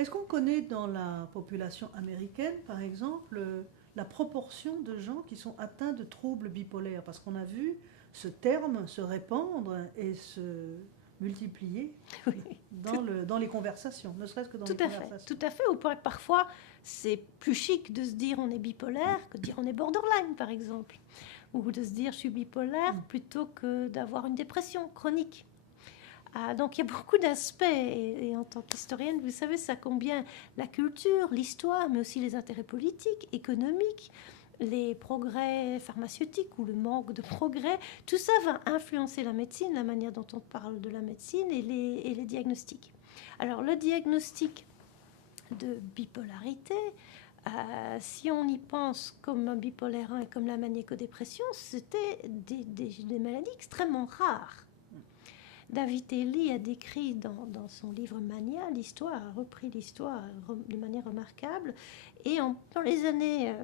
Est-ce qu'on connaît dans la population américaine, par exemple, la proportion de gens qui sont atteints de troubles bipolaires? Parce qu'on a vu ce terme se répandre et se multiplier Tout, dans les conversations, ne serait-ce que dans tout les à fait, conversations. tout à fait. Ou parfois, c'est plus chic de se dire on est bipolaire que de dire on est borderline, par exemple. Ou de se dire je suis bipolaire plutôt que d'avoir une dépression chronique. Donc il y a beaucoup d'aspects et en tant qu'historienne, vous savez, ça combien la culture, l'histoire, mais aussi les intérêts politiques, économiques, les progrès pharmaceutiques ou le manque de progrès, tout ça va influencer la médecine, la manière dont on parle de la médecine et les diagnostics. Alors le diagnostic de bipolarité, si on y pense comme un bipolaire 1 et comme la maniaco-dépression, c'était des maladies extrêmement rares. David Ely a décrit dans son livre Mania l'histoire, a repris l'histoire de manière remarquable. Et dans les années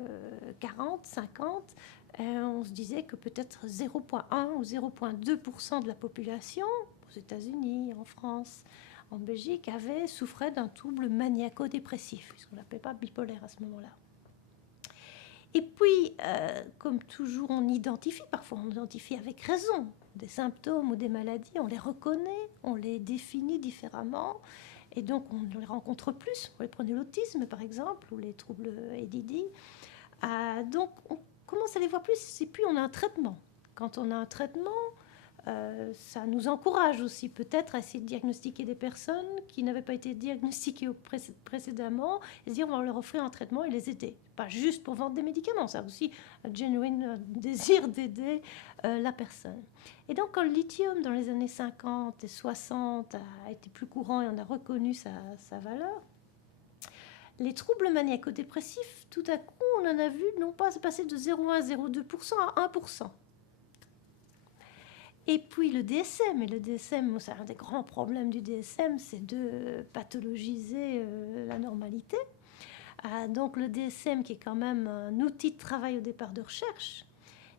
40, 50, on se disait que peut-être 0,1 ou 0,2% de la population, aux États-Unis, en France, en Belgique, souffrait d'un trouble maniaco-dépressif, puisqu'on ne l'appelait pas bipolaire à ce moment-là. Et puis, comme toujours, on identifie, parfois on identifie avec raison des symptômes ou des maladies, on les reconnaît, on les définit différemment, et donc on les rencontre plus. Vous prenez l'autisme par exemple, ou les troubles ADD. Donc on commence à les voir plus, et puis on a un traitement. Quand on a un traitement, ça nous encourage aussi peut-être à essayer de diagnostiquer des personnes qui n'avaient pas été diagnostiquées précédemment et se dire on va leur offrir un traitement et les aider. Pas juste pour vendre des médicaments, ça a aussi un genuine désir d'aider la personne. Et donc quand le lithium dans les années 50 et 60 a été plus courant et on a reconnu sa valeur, les troubles maniaco-dépressifs, tout à coup, on en a vu non pas passer de 0,1 à 0,2% à 1%. Et puis le DSM, et le DSM, c'est un des grands problèmes du DSM, c'est de pathologiser la normalité. Donc le DSM qui est quand même un outil de travail au départ de recherche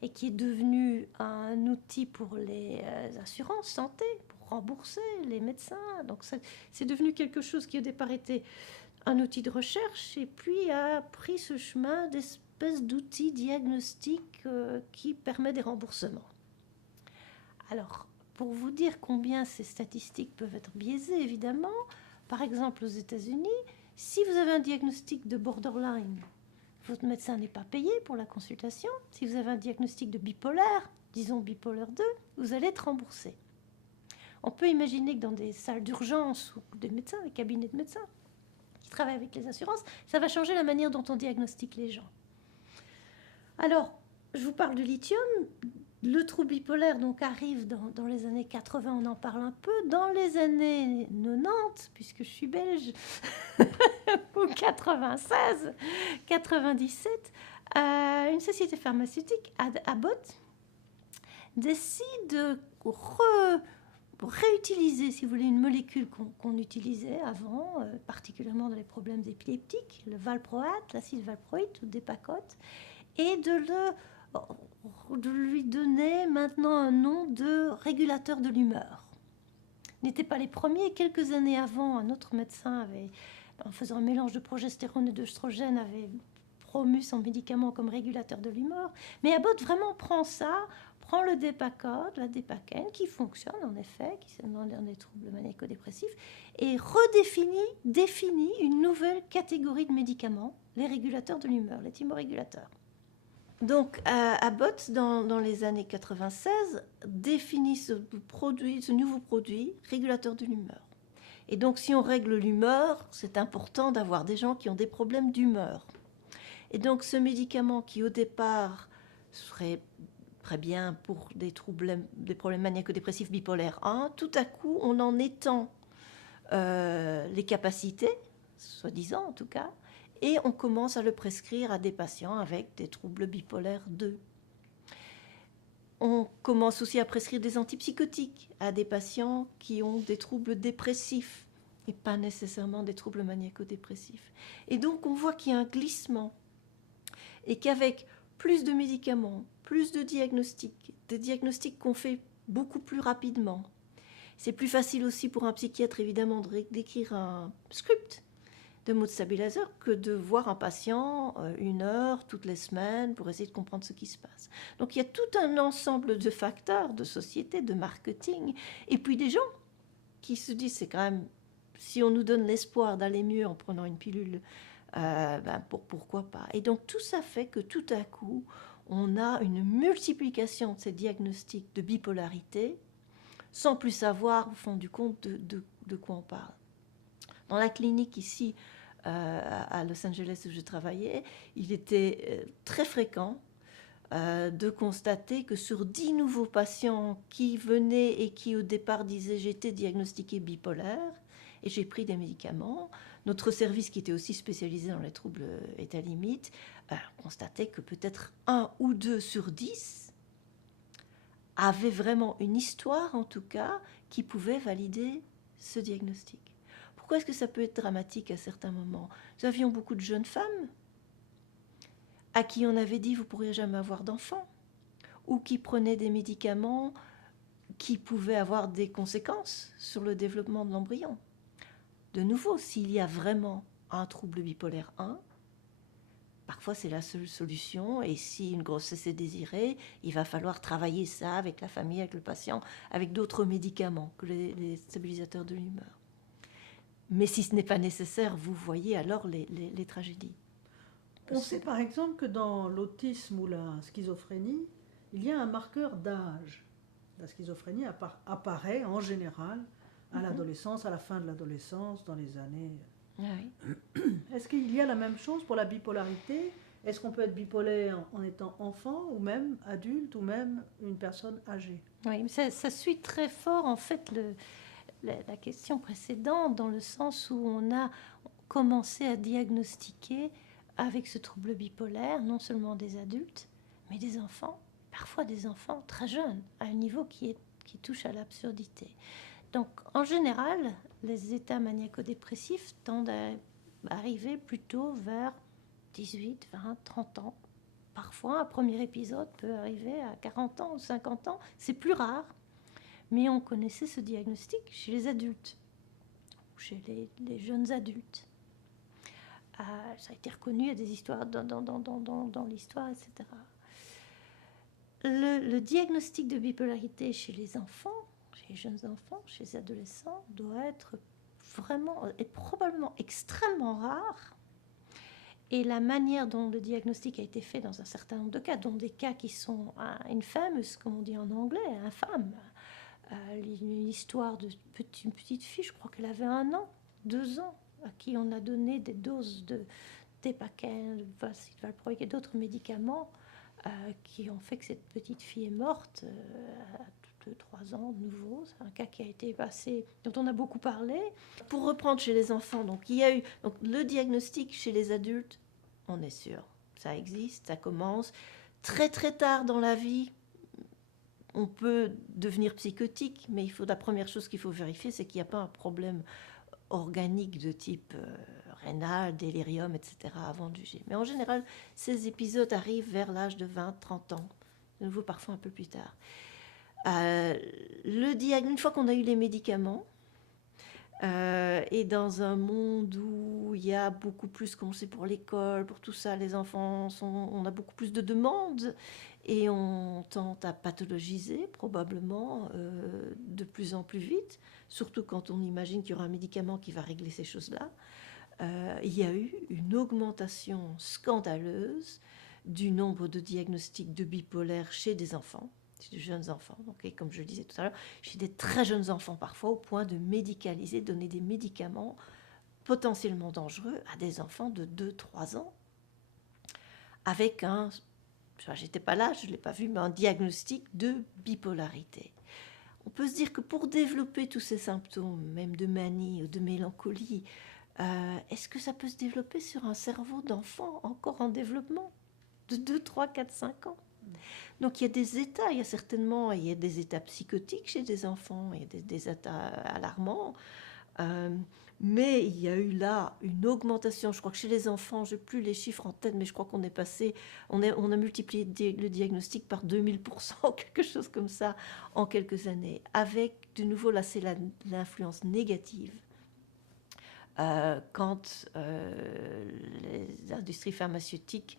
et qui est devenu un outil pour les assurances santé, pour rembourser les médecins. Donc c'est devenu quelque chose qui au départ était un outil de recherche et puis a pris ce chemin d'espèce d'outil diagnostique qui permet des remboursements. Alors, pour vous dire combien ces statistiques peuvent être biaisées, évidemment, par exemple aux États-Unis, si vous avez un diagnostic de borderline, votre médecin n'est pas payé pour la consultation. Si vous avez un diagnostic de bipolaire, disons bipolaire 2, vous allez être remboursé. On peut imaginer que dans des salles d'urgence ou des médecins, des cabinets de médecins qui travaillent avec les assurances, ça va changer la manière dont on diagnostique les gens. Alors, je vous parle du lithium. Le trouble bipolaire donc arrive dans les années 80, on en parle un peu. Dans les années 90, puisque je suis belge, ou 96, 97, une société pharmaceutique, Abbott, décide de réutiliser, si vous voulez, une molécule qu'on utilisait avant, particulièrement dans les problèmes épileptiques, le valproate, l'acide valproïque ou Depakote, et de lui donner maintenant un nom de régulateur de l'humeur. N'étaient pas les premiers. Quelques années avant, un autre médecin en faisant un mélange de progestérone et d'œstrogène, avait promu son médicament comme régulateur de l'humeur. Mais Abbott vraiment prend le Depakote, la Dépakine, qui fonctionne en effet, qui est dans des troubles maniaco-dépressifs, et définit une nouvelle catégorie de médicaments, les régulateurs de l'humeur, les thymorégulateurs. Donc, Abbott, dans les années 96, définit ce nouveau produit, régulateur de l'humeur. Et donc, si on règle l'humeur, c'est important d'avoir des gens qui ont des problèmes d'humeur. Et donc, ce médicament qui, au départ, serait très bien pour des problèmes maniaco-dépressifs bipolaires 1, tout à coup, on en étend les capacités, soi-disant en tout cas, et on commence à le prescrire à des patients avec des troubles bipolaires 2. On commence aussi à prescrire des antipsychotiques à des patients qui ont des troubles dépressifs et pas nécessairement des troubles maniaco-dépressifs. Et donc on voit qu'il y a un glissement et qu'avec plus de médicaments, plus de diagnostics, des diagnostics qu'on fait beaucoup plus rapidement, c'est plus facile aussi pour un psychiatre évidemment d'écrire un script. de mood stabilizer que de voir un patient 1 heure toutes les semaines pour essayer de comprendre ce qui se passe. Donc il y a tout un ensemble de facteurs, de société, de marketing, et puis des gens qui se disent c'est quand même, si on nous donne l'espoir d'aller mieux en prenant une pilule, pourquoi pas. Et donc tout ça fait que tout à coup, on a une multiplication de ces diagnostics de bipolarité sans plus savoir au fond du compte de quoi on parle. Dans la clinique ici à Los Angeles où je travaillais, il était très fréquent de constater que sur 10 nouveaux patients qui venaient et qui au départ disaient j'étais diagnostiqué bipolaire et j'ai pris des médicaments, notre service qui était aussi spécialisé dans les troubles état limite constatait que peut-être 1 ou 2 sur 10 avaient vraiment une histoire en tout cas qui pouvait valider ce diagnostic. Pourquoi est-ce que ça peut être dramatique à certains moments? Nous avions beaucoup de jeunes femmes à qui on avait dit vous ne pourrez jamais avoir d'enfants, ou qui prenaient des médicaments qui pouvaient avoir des conséquences sur le développement de l'embryon. De nouveau, s'il y a vraiment un trouble bipolaire 1, parfois c'est la seule solution, et si une grossesse est désirée, il va falloir travailler ça avec la famille, avec le patient, avec d'autres médicaments que les stabilisateurs de l'humeur. Mais si ce n'est pas nécessaire, vous voyez alors les tragédies. On sait par exemple que dans l'autisme ou la schizophrénie, il y a un marqueur d'âge. La schizophrénie apparaît en général à l'adolescence, à la fin de l'adolescence, dans les années... Oui. Est-ce qu'il y a la même chose pour la bipolarité? Est-ce qu'on peut être bipolaire en étant enfant, ou même adulte, ou même une personne âgée? Oui, mais ça suit très fort en fait la question précédente, dans le sens où on a commencé à diagnostiquer avec ce trouble bipolaire non seulement des adultes, mais des enfants, parfois des enfants très jeunes, à un niveau qui touche à l'absurdité. Donc en général, les états maniaco-dépressifs tendent à arriver plutôt vers 18, 20, 30 ans. Parfois, un premier épisode peut arriver à 40 ans ou 50 ans. C'est plus rare, mais on connaissait ce diagnostic chez les adultes, ou chez les jeunes adultes. Ça a été reconnu, il y a des histoires dans l'histoire, etc. Le diagnostic de bipolarité chez les enfants, chez les jeunes enfants, chez les adolescents, doit être vraiment et probablement extrêmement rare. Et la manière dont le diagnostic a été fait dans un certain nombre de cas, dont des cas qui sont infamous, comme on dit en anglais, infâmes. Une histoire d'une petite fille, je crois qu'elle avait 1 an, 2 ans, à qui on a donné des doses de Tepaquin, de valproïque et d'autres médicaments qui ont fait que cette petite fille est morte à 2-3 ans de nouveau. C'est un cas qui a été passé, dont on a beaucoup parlé. Pour reprendre chez les enfants, donc il y a eu le diagnostic chez les adultes, on est sûr, ça existe, ça commence très très tard dans la vie. On peut devenir psychotique, mais la première chose qu'il faut vérifier, c'est qu'il n'y a pas un problème organique de type rénal, délirium, etc. avant de juger. Mais en général, ces épisodes arrivent vers l'âge de 20-30 ans, de nouveau parfois un peu plus tard. Une fois qu'on a eu les médicaments, et dans un monde où il y a beaucoup plus, comme c'est pour l'école, pour tout ça, les enfants, on a beaucoup plus de demandes, et on tente à pathologiser probablement de plus en plus vite, surtout quand on imagine qu'il y aura un médicament qui va régler ces choses-là. Il y a eu une augmentation scandaleuse du nombre de diagnostics de bipolaire chez des enfants, chez de jeunes enfants, donc, et comme je le disais tout à l'heure, chez des très jeunes enfants parfois, au point de médicaliser, donner des médicaments potentiellement dangereux à des enfants de 2-3 ans, avec j'étais pas là, je ne l'ai pas vu, mais un diagnostic de bipolarité. On peut se dire que pour développer tous ces symptômes, même de manie ou de mélancolie, est-ce que ça peut se développer sur un cerveau d'enfant encore en développement de 2, 3, 4, 5 ans? Donc il y a des états, il y a des états psychotiques chez des enfants, il y a des états alarmants, mais il y a eu là une augmentation. Je crois que chez les enfants, je n'ai plus les chiffres en tête, mais je crois qu'on est passé, on a multiplié le diagnostic par 2000%, quelque chose comme ça, en quelques années. Avec, de nouveau, là, c'est l'influence négative quand les industries pharmaceutiques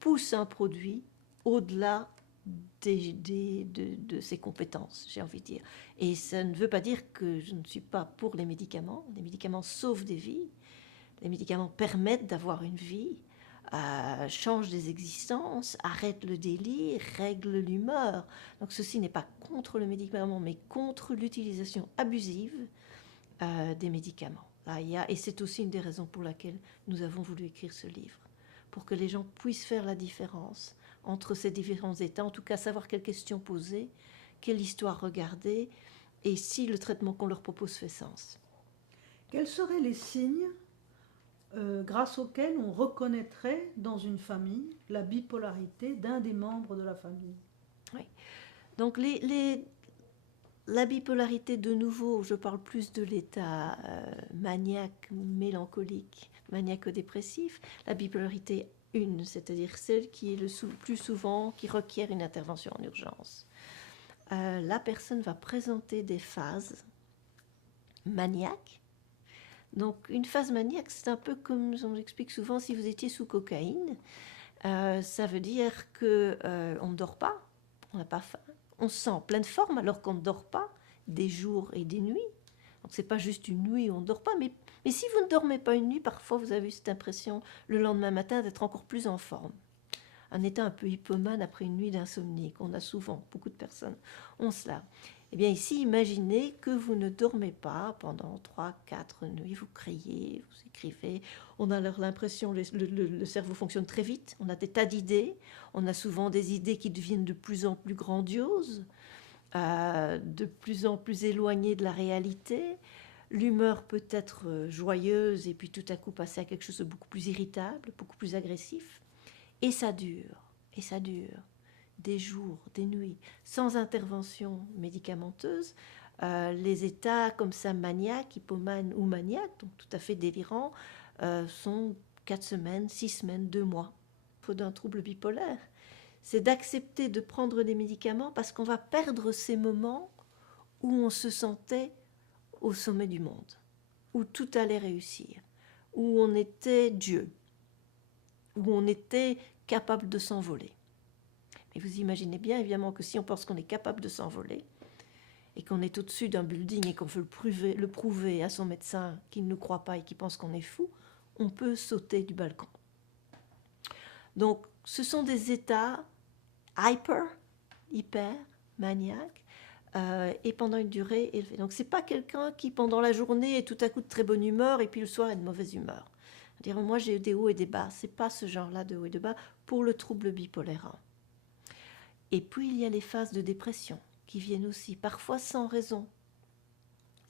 poussent un produit au-delà de ses compétences, j'ai envie de dire. Et ça ne veut pas dire que je ne suis pas pour les médicaments. Les médicaments sauvent des vies. Les médicaments permettent d'avoir une vie, changent des existences, arrêtent le délire, règlent l'humeur. Donc ceci n'est pas contre le médicament, mais contre l'utilisation abusive des médicaments. Là, et c'est aussi une des raisons pour laquelle nous avons voulu écrire ce livre, pour que les gens puissent faire la différence entre ces différents états, en tout cas savoir quelles questions poser, quelle histoire regarder, et si le traitement qu'on leur propose fait sens. Quels seraient les signes grâce auxquels on reconnaîtrait dans une famille la bipolarité d'un des membres de la famille? Oui. Donc la bipolarité, de nouveau, je parle plus de l'état maniaque, mélancolique, maniaco-dépressif. La bipolarité 1, c'est-à-dire celle qui est le plus souvent, qui requiert une intervention en urgence. La personne va présenter des phases maniaques. Donc une phase maniaque, c'est un peu comme on explique souvent, si vous étiez sous cocaïne, ça veut dire qu'on ne dort pas, on n'a pas faim, on se sent en pleine forme alors qu'on ne dort pas des jours et des nuits. Donc c'est pas juste une nuit où on ne dort pas, mais si vous ne dormez pas une nuit, parfois vous avez cette impression le lendemain matin d'être encore plus en forme. Un état un peu hypomane après une nuit d'insomnie qu'on a souvent, beaucoup de personnes ont cela. Eh bien ici, imaginez que vous ne dormez pas pendant 3-4 nuits, vous criez, vous écrivez, on a l'impression, le cerveau fonctionne très vite, on a des tas d'idées, on a souvent des idées qui deviennent de plus en plus grandioses, de plus en plus éloignées de la réalité. L'humeur peut être joyeuse et puis tout à coup passer à quelque chose de beaucoup plus irritable, beaucoup plus agressif. Et ça dure, des jours, des nuits, sans intervention médicamenteuse. Les états comme ça, maniaques, hypomanes ou maniaques, donc tout à fait délirants, sont 4 semaines, 6 semaines, 2 mois. Il faut d'un trouble bipolaire. C'est d'accepter de prendre des médicaments parce qu'on va perdre ces moments où on se sentait au sommet du monde, où tout allait réussir, où on était Dieu, où on était capable de s'envoler. Et vous imaginez bien évidemment que si on pense qu'on est capable de s'envoler et qu'on est au-dessus d'un building et qu'on veut le prouver à son médecin qui ne nous croit pas et qui pense qu'on est fou, on peut sauter du balcon. Donc ce sont des états hyper, maniaques, et pendant une durée élevée. Donc c'est pas quelqu'un qui pendant la journée est tout à coup de très bonne humeur et puis le soir est de mauvaise humeur. Dire, moi j'ai eu des hauts et des bas, c'est pas ce genre-là de hauts et de bas pour le trouble bipolaire 1. Et puis il y a les phases de dépression qui viennent aussi, parfois sans raison.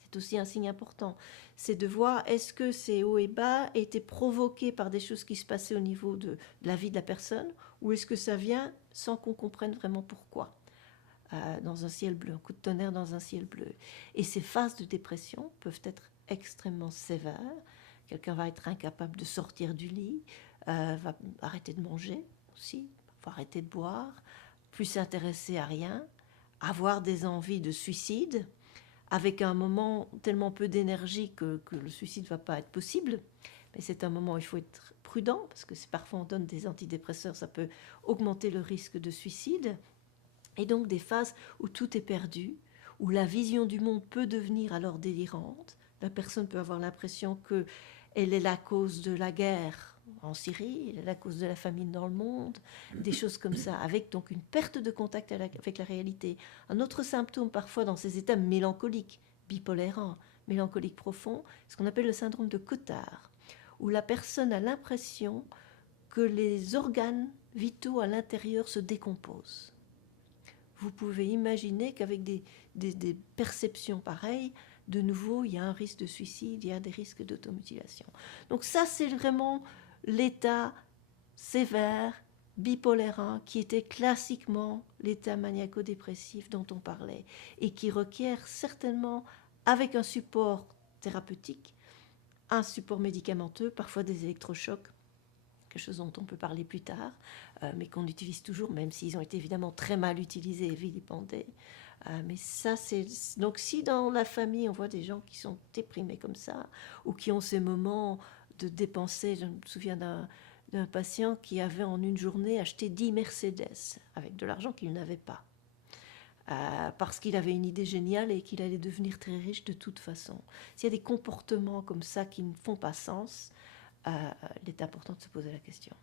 C'est aussi un signe important. C'est de voir est-ce que ces hauts et bas étaient provoqués par des choses qui se passaient au niveau de la vie de la personne, ou est-ce que ça vient sans qu'on comprenne vraiment pourquoi, dans un ciel bleu, un coup de tonnerre dans un ciel bleu. Et ces phases de dépression peuvent être extrêmement sévères. Quelqu'un va être incapable de sortir du lit, va arrêter de manger aussi, va arrêter de boire, plus s'intéresser à rien, avoir des envies de suicide, avec un moment tellement peu d'énergie que le suicide ne va pas être possible. Mais c'est un moment où il faut être prudent, parce que si parfois on donne des antidépresseurs, ça peut augmenter le risque de suicide. Et donc des phases où tout est perdu, où la vision du monde peut devenir alors délirante. La personne peut avoir l'impression qu'elle est la cause de la guerre en Syrie, elle est la cause de la famine dans le monde, des choses comme ça, avec donc une perte de contact avec la réalité. Un autre symptôme parfois dans ces états mélancoliques, bipolaires 1, mélancolique profond, ce qu'on appelle le syndrome de Cotard, où la personne a l'impression que les organes vitaux à l'intérieur se décomposent. Vous pouvez imaginer qu'avec des perceptions pareilles, de nouveau, il y a un risque de suicide, il y a des risques d'automutilation. Donc ça, c'est vraiment l'état sévère, bipolaire 1, qui était classiquement l'état maniaco-dépressif dont on parlait, et qui requiert certainement, avec un support thérapeutique, un support médicamenteux, parfois des électrochocs, quelque chose dont on peut parler plus tard, mais qu'on utilise toujours, même s'ils ont été évidemment très mal utilisés et vilipendés, Mais ça, c'est... Donc si dans la famille, on voit des gens qui sont déprimés comme ça, ou qui ont ces moments de dépenser, je me souviens d'un patient qui avait en une journée acheté 10 Mercedes avec de l'argent qu'il n'avait pas. Parce qu'il avait une idée géniale et qu'il allait devenir très riche de toute façon. S'il y a des comportements comme ça qui ne font pas sens, il est important de se poser la question.